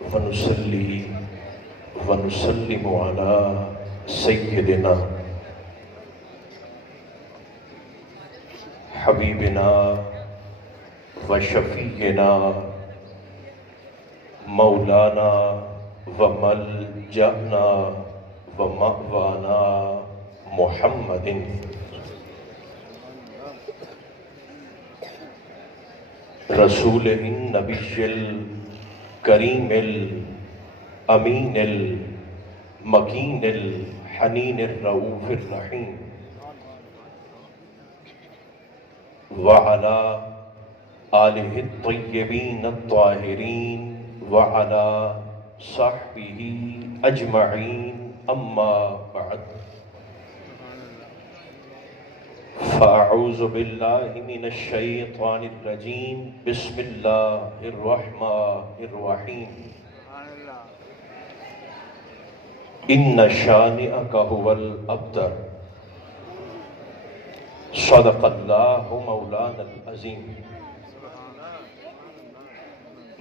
वनुसल्ली वनुसल्लिमु अला सय्यदिना हबीबिना व शफीना मौलाना व मलजाना व मअवाना मुहम्मदिन रसूलिन नबिय्यिल करीमिल अमीनिल मकीनिल हनीनिर रऊफिर रहीम व अला आलिहि तय्यबीन अत्ताहिरीन व अला सहबिही अजमईन अम्मा बअद फ़अऊज़ु बिल्लाहि मिनश शैतानिर रजीम बिस्मिल्लाहिर रहमानिर रहीम इन्ना शानिअका हुवल अब्तर सदक़ल्लाहु मौलानल अज़ीम।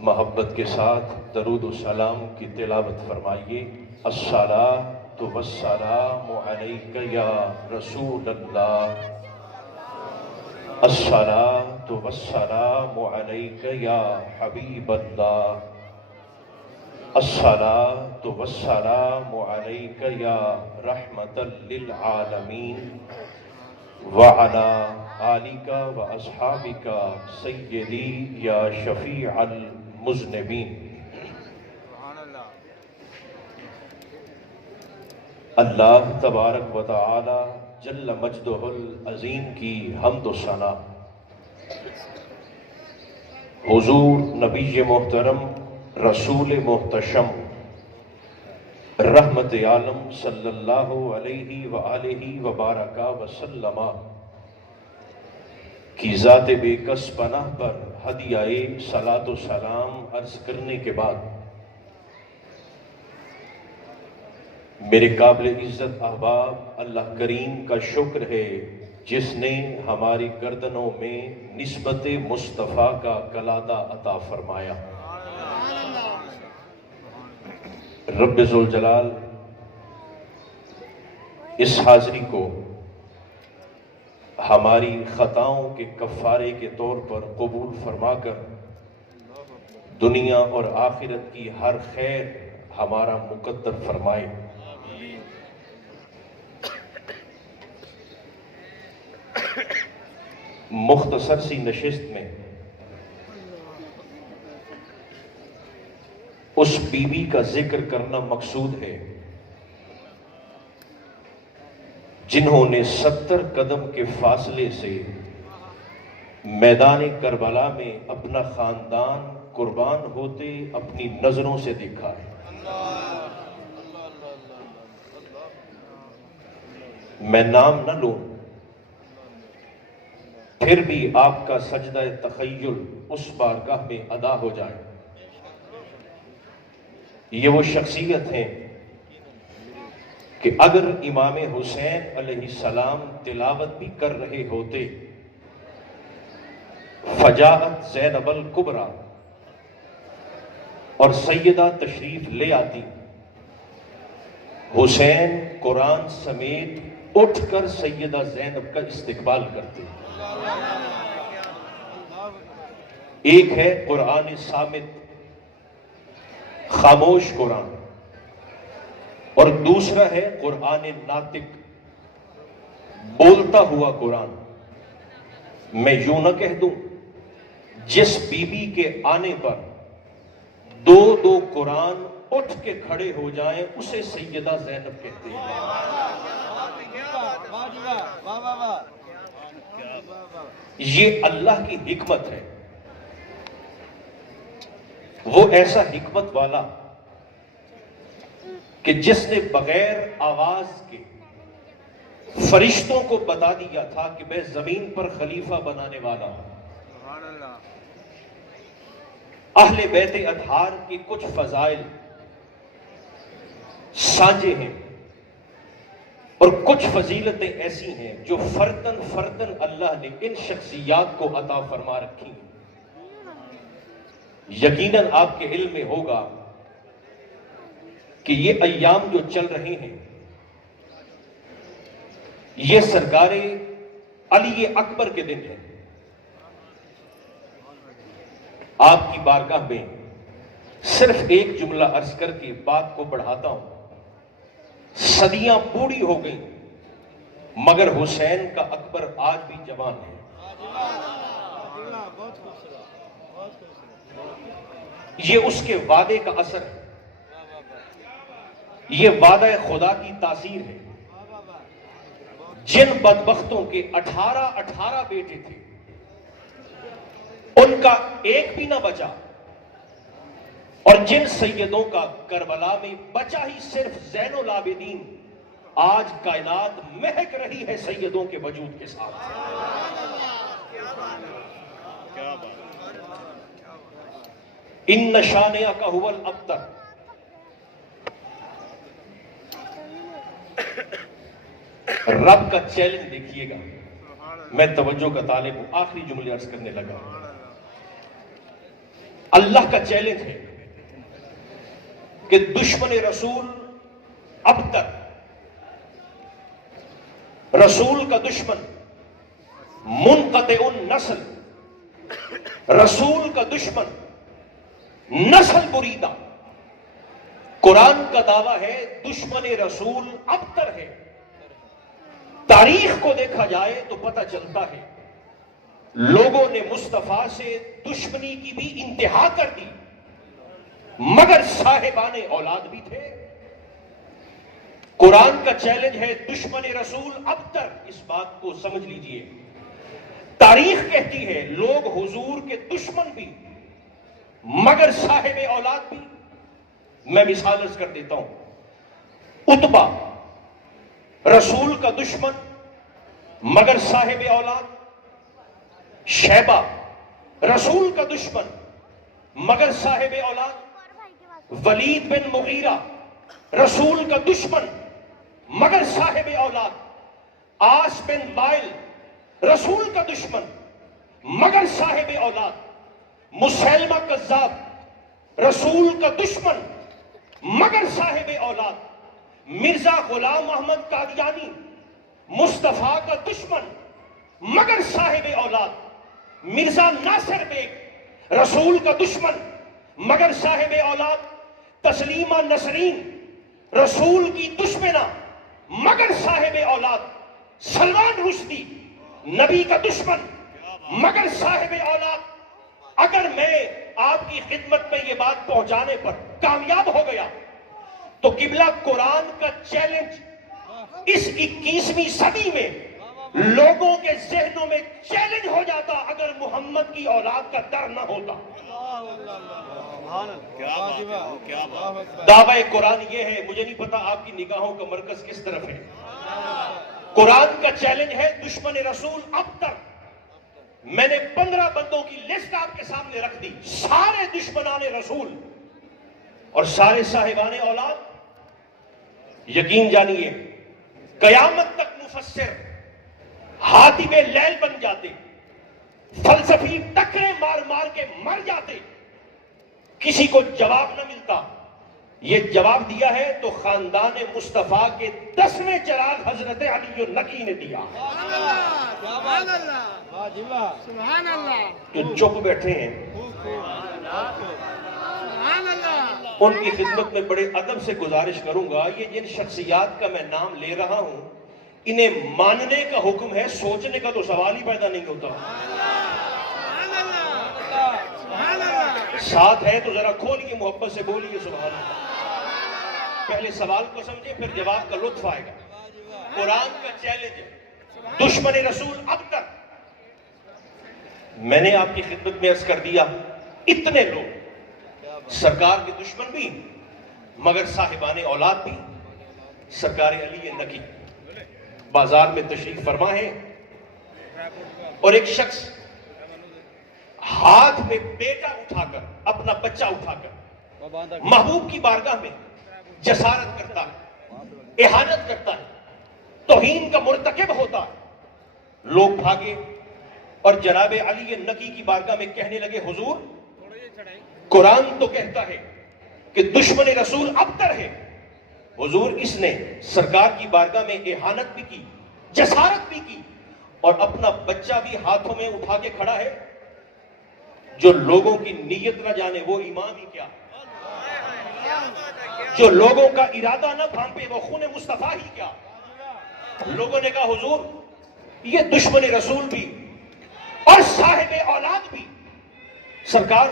मोहब्बत के साथ दरूद व सलाम की तिलावत फरमाइए। अस्सलातु वस्सलामु अलैका या रसूल अल्लाह, अस्सलातु वस्सलामु अलैका या हबीब अल्लाह, अस्सलातु वस्सलामु अलैका या रहमतल लिल आलमीन व अला आलिका व अस्हाबिका सय्यदी या शफीअल मुज़निबीन। अल्लाह तबारक व तआला जल्ल मजदुहुल अज़ीम की हम्द व सना हुज़ूर नबी मोहतरम रसूल मोहतशम रहमत आलम सल्लल्लाहु अलैहि व आलिहि व बारका व सल्लमा की ज़ात बेकस पनाह पर हदियाए सलातो सलाम अर्ज करने के बाद मेरे काबिल इज़्ज़त अहबाब अल्लाह करीम का शुक्र है जिसने हमारी गर्दनों में निस्बत मुस्तफ़ा का कलादा अता फरमाया। रब्बे ज़ुल जलाल इस हाज़री को हमारी ख़ताओं के कफ़ारे के तौर पर कबूल फरमाकर दुनिया और आखिरत की हर खैर हमारा मुकद्दर फरमाए। मुख्तसर सी नशिस्त में उस बीवी का जिक्र करना मकसूद है जिन्होंने 70 कदम के फासले से मैदान करबला में अपना खानदान कुर्बान होते अपनी नजरों से देखा है। मैं नाम न लूं फिर भी आपका सजदा तखय्युल उस बारगाह में अदा हो जाए। ये वो शख्सियत है कि अगर इमाम हुसैन अलैहिस्सलाम तिलावत भी कर रहे होते, फजाअत ज़ैनबल कुबरा और सैयदा तशरीफ ले आती, हुसैन कुरान समेत उठकर सैयदा ज़ैनब का इस्तिकबाल करते। एक है कुरान सामित खामोश कुरान और दूसरा है कुरान नातिक बोलता हुआ कुरान। मैं यूं न कह दूं जिस बीबी के आने पर दो दो कुरान उठ के खड़े हो जाएं उसे सैयदा ज़ैनब कहते हैं। ये अल्लाह की हिकमत है। वो ऐसा हिकमत वाला कि जिसने बगैर आवाज के फरिश्तों को बता दिया था कि मैं जमीन पर खलीफा बनाने वाला हूं। अहले बैत अतहार की कुछ फजाइल साझे हैं और कुछ फजीलतें ऐसी हैं जो फर्दन फर्दन अल्लाह ने इन शख्सियात को अता फरमा रखी। यकीनन आपके इल्म में होगा कि ये अय्याम जो चल रहे हैं ये सरकारे अली अकबर के दिन है। आपकी बारगाह में सिर्फ एक जुमला अर्ज करके बात को बढ़ाता हूं। सदियां बूढ़ी हो गई मगर हुसैन का अकबर आज भी जवान है। ये उसके वादे का असर है, ये वादा खुदा की तासीर है। जिन बदबख्तों के 18 बेटे थे उनका एक भी ना बचा, और जिन सैयदों का करबला में बचा ही सिर्फ ज़ैनुल आबिदीन, आज कायनात महक रही है सैयदों के वजूद के साथ। इन नशानिया का हुवल अब्तर। रब का चैलेंज देखिएगा। मैं तवज्जो का तालिब हूं, आखिरी जुमले अर्ज करने लगा। अल्लाह का चैलेंज है कि दुश्मन रसूल अब्तर, रसूल का दुश्मन मुनक़तिउन नस्ल, रसूल का दुश्मन नस्ल बुरीदा। कुरान का दावा है दुश्मन रसूल अब्तर है। तारीख को देखा जाए तो पता चलता है लोगों ने मुस्तफा से दुश्मनी की भी इंतहा कर दी, मगर साहिबाने औलाद भी थे। कुरान का चैलेंज है दुश्मन रसूल अब्तर। इस बात को समझ लीजिए। तारीख कहती है लोग हुजूर के दुश्मन भी मगर साहिब औलाद भी। मैं मिसाल अर्ज कर देता हूं। उतबा रसूल का दुश्मन मगर साहिब औलाद। शैबा रसूल का दुश्मन मगर साहिब औलाद। वलीद बिन मुगीरा रसूल का दुश्मन मगर साहिब औलाद। आस बिन वाइल रसूल का दुश्मन मगर साहिब औलाद। मुसैलमा कज़्ज़ाब रसूल का दुश्मन मगर साहिब औलाद। मिर्जा गुलाम अहमद कादियानी मुस्तफा का दुश्मन मगर साहिब औलाद। मिर्जा नासिर बेग रसूल का दुश्मन मगर साहिब औलाद। तस्लीमा नसरीन रसूल की दुश्मना मगर साहिब औलाद। सलमान रुश्दी नबी का दुश्मन मगर साहिब औलाद। अगर मैं आपकी खिदमत में यह बात पहुंचाने पर कामयाब हो गया तो किबला कुरान का चैलेंज इस 21वीं सदी में लोगों के जहनों में चैलेंज हो जाता अगर मोहम्मद की औलाद का डर न होता। दावा कुरान ये है। मुझे नहीं पता आपकी निगाहों का मरकज किस तरफ है। कुरान का चैलेंज है दुश्मन रसूल अब्तर। मैंने 15 बंदों की लिस्ट आपके सामने रख दी, सारे दुश्मनाने रसूल और सारे साहिबाने औलाद। यकीन जानिए कयामत तक मुफस्सिर हातिब लैल बन जाते, फलसफी टकरे मार मार के मर जाते, किसी को जवाब न मिलता। ये जवाब दिया है तो खानदान मुस्तफा के 10वें चिराग हजरत अली नकी ने दिया। तो चुप बैठे हैं, उनकी खिदमत में बड़े अदब से गुजारिश करूंगा, ये जिन शख्सियात का मैं नाम ले रहा हूं इन्हें मानने का हुक्म है, सोचने का तो सवाल ही पैदा नहीं होता। साथ है तो जरा खोलिए, मोहब्बत से बोलिए सुभान अल्लाह। पहले सवाल को समझे फिर जवाब का लुत्फ आएगा। कुरान का चैलेंज दुश्मन रसूल अब तक मैंने आपकी खिदमत में अर्ज कर दिया। इतने लोग सरकार के दुश्मन भी मगर साहिबाने औलाद भी। सरकार अली नकी बाजार में तशरीफ फरमा है और एक शख्स हाथ में बेटा उठाकर, अपना बच्चा उठाकर महबूब की बारगाह में जसारत करता है, इहानत करता है, तौहीन का मुर्तकिब होता है। लोग भागे और जनाब अली नकी की बारगाह में कहने लगे, हुजूर कुरान तो कहता है कि दुश्मन रसूल अब्तर है, हुजूर इसने सरकार की बारगाह में इहानत भी की, जसारत भी की, और अपना बच्चा भी हाथों में उठा के खड़ा है। जो लोगों की नीयत न जाने वो ईमान ही क्या, जो लोगों का इरादा न भांपे वो खून मुस्तफा ही क्या। लोगों ने कहा हुजूर ये दुश्मन रसूल भी और साहिब औलाद भी। सरकार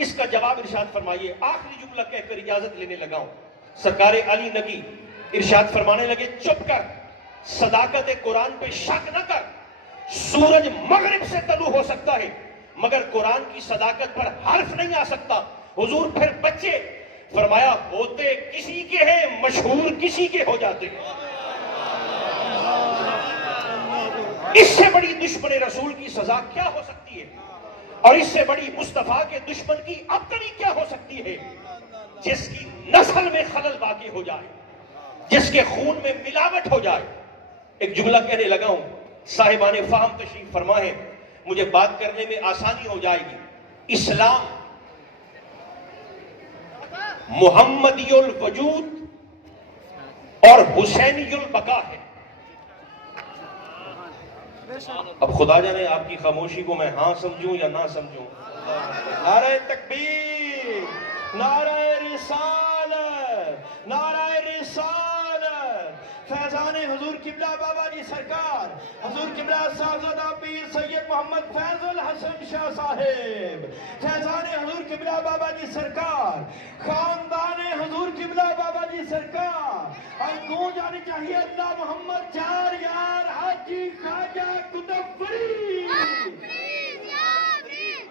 इसका जवाब इरशाद फरमाइए। आखिरी जुमला कहकर इजाजत लेने लगा हूं। सरकार अली नबी इरशाद फरमाने लगे, चुप कर, सदाकत कुरान पे शक न कर। सूरज मगरिब से तलू हो सकता है मगर कुरान की सदाकत पर हर्फ नहीं आ सकता। हुजूर फिर बच्चे, फरमाया होते किसी के हैं, मशहूर किसी के हो जाते। इससे बड़ी दुश्मन रसूल की सजा क्या हो सकती है, और इससे बड़ी मुस्तफा के दुश्मन की अबतरी क्या हो सकती है, जिसकी नस्ल में खलल वाक़ई हो जाए, जिसके खून में मिलावट हो जाए। एक जुमला कहने लगा हूं, साहिबाने फाहम तशरीफ फरमा है, मुझे बात करने में आसानी हो जाएगी। इस्लाम मुहम्मदियुल वजूद और हुसैनियुल बका है। अब खुदा जाने आपकी खामोशी को मैं हां समझूं या ना समझूं। नारे तकबीर, नारे रिसालत, नारे रिसालत। फैजाने हुजूर किबला बाबा जी सरकार, हुजूर किबला साहबजादा पीर सैयद मोहम्मद फैजुल हसन शाह साहिब, फैजाने हुजूर किबला बाबा जी सरकार, खानदाने हुजूर किबला बाबा जी सरकार। और गूंज आनी चाहिए अल्लाह मोहम्मद चार यार हाजी ख्वाजा कुतुब फरीद,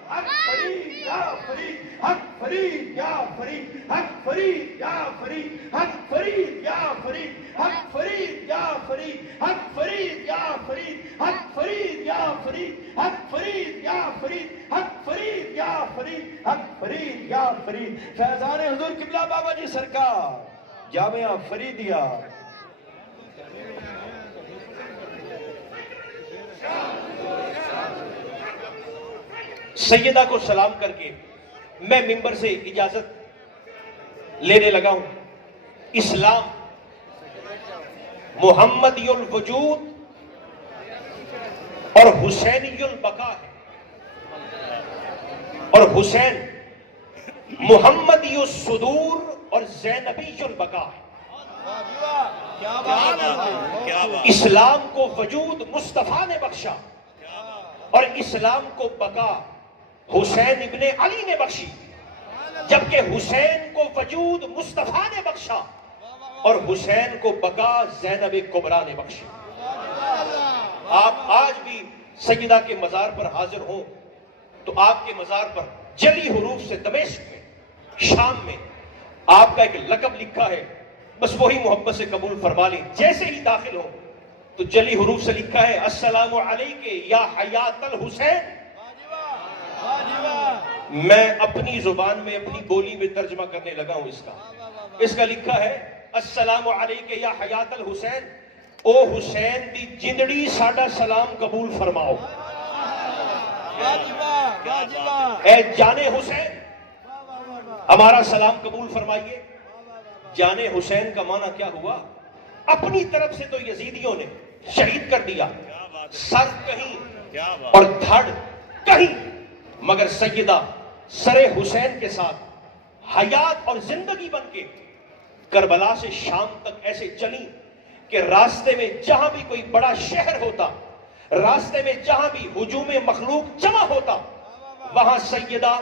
हक फरीद या फरीद, हक फरीद या फरीद, हक फरीद या फरीद, हक फरीद या फरीद, हक फरीद या फरीद, हक फरीद या फरीद, हक फरीद या फरीद, हक फरीद या फरीद, हक फरीद या फरीद, हक फरीद या फरीद। फैजाने हुजूर किबला बाबा जी सरकार, जामिया फरीदिया। सैयदा को सलाम करके मैं मिंबर से इजाजत लेने लगा हूं। इस्लाम मुहम्मदियुल वजूद और हुसैनियुल बका है, और हुसैन मुहम्मदियुस सुदूर और ज़ैनबीयुल बका है। इस्लाम को वजूद मुस्तफा ने बख्शा और इस्लाम को बका हुसैन इब्ने अली ने बख्शी, जबकि हुसैन को वजूद मुस्तफा ने बख्शा और हुसैन को बका ज़ैनब कुबरा ने बख्शी। आप आज भी सैयदा के मजार पर हाजिर हों तो आपके मजार पर जली हुरूफ से दमिश्क में, शाम में आपका एक लकब लिखा है, बस वही मोहब्बत से कबूल फरमा लें। जैसे ही दाखिल हो तो जली हुरूफ से लिखा है, अस्सलामु अलैके या हयातल हुसैन। मैं अपनी जुबान में, अपनी बोली में तर्जमा करने लगा हूं इसका लिखा है, अस्सलामु अलैके या हयातल हुसैन, ओ हुसैन दी जिंदड़ी साडा सलाम कबूल फरमाओ। ए जाने हुसैन हमारा सलाम कबूल फरमाइए। जाने हुसैन का माना क्या हुआ? अपनी तरफ से तो यजीदियों ने शहीद कर दिया, सर कहीं और धड़ कहीं, मगर सैयदा सरे हुसैन के साथ हयात और जिंदगी बनके करबला से शाम तक ऐसे चली कि रास्ते में जहां भी कोई बड़ा शहर होता, रास्ते में जहां भी हुजूम मखलूक जमा होता, वहां सैयदा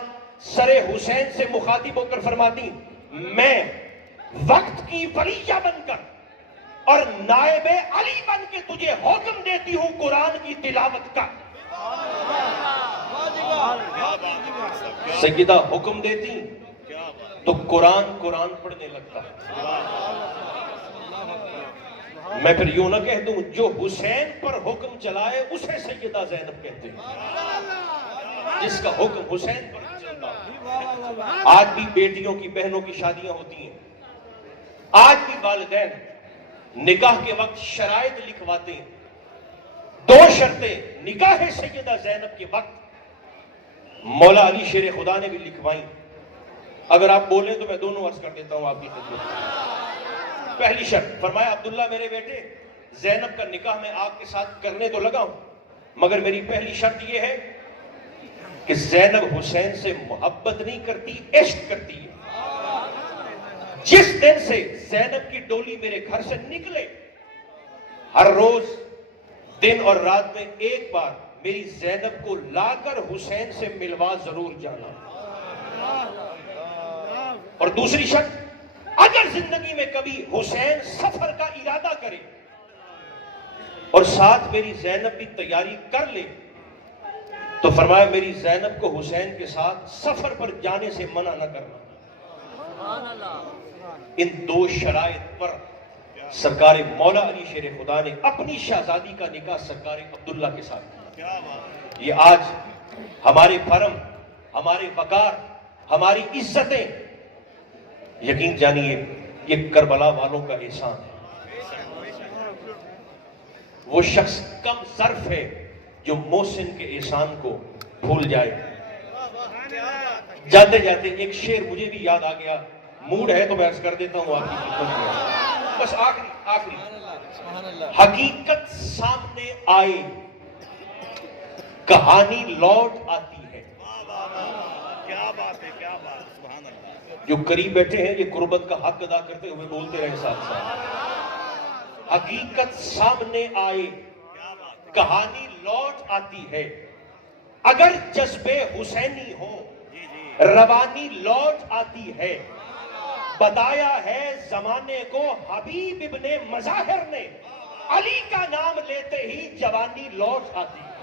सरे हुसैन से मुखातिब होकर फरमाती, मैं वक्त की वलिया बनकर और नायबे अली बन के तुझे हुक्म देती हूं कुरान की तिलावत का। सैयदा हुक्म देती तो कुरान पढ़ने लगता। मैं फिर यूं ना कह दूं, जो हुसैन पर हुक्म चलाए उसे सैयदा ज़ैनब कहते हैं, जिसका हुक्म हुसैन पर चलता। आज भी बेटियों की, बहनों की शादियां होती हैं, आज भी वालिदैन निकाह के वक्त शराइत लिखवाते हैं। 2 शर्तें निकाह सैयदा ज़ैनब के वक्त मौला अली शेर खुदा ने भी लिखवाई। अगर आप बोलें तो मैं दोनों अर्ज कर देता हूं आपकी खिदमत। पहली शर्त फरमाया, अब्दुल्ला मेरे बेटे, ज़ैनब का निकाह मैं आपके साथ करने तो लगा हूं, मगर मेरी पहली शर्त यह है कि ज़ैनब हुसैन से मोहब्बत नहीं करती, इश्क करती है। जिस दिन से ज़ैनब की डोली मेरे घर से निकले, हर रोज दिन और रात में एक बार मेरी ज़ैनब को लाकर हुसैन से मिलवा जरूर जाना। और दूसरी शर्त, अगर जिंदगी में कभी हुसैन सफर का इरादा करे और साथ मेरी ज़ैनब भी तैयारी कर ले, तो फरमाया मेरी ज़ैनब को हुसैन के साथ सफर पर जाने से मना न करना। इन दो शराइत पर सरकार मौला अली शेर खुदा ने अपनी शहजादी का निकाह सरकार अब्दुल्ला के साथ किया। ये आज हमारे फर्म, हमारे वकार, हमारी इज्जतें, यकीन जानिए ये करबला वालों का एहसान है। वो शख्स कम ज़र्फ है जो मोहसिन के एहसान को भूल जाए। जाते जाते एक शेर मुझे भी याद आ गया, मूड है तो मैं अर्ज कर देता हूं आपकी खिदमत में। बस आखिरी हकीकत सामने आए, कहानी लौट आती है। क्या बात है, क्या बात है, सुभान अल्लाह। जो करीब बैठे हैं ये कुर्बत का हक अदा करते हुए बोलते रहे साथ साथ। हकीकत सामने आए, कहानी लौट आती है। अगर जज्बे हुसैनी हो, रवानी लौट आती है। बताया है जमाने को हबीब इब्ने मज़ाहिर ने, अली का नाम लेते ही जवानी लौट आती है।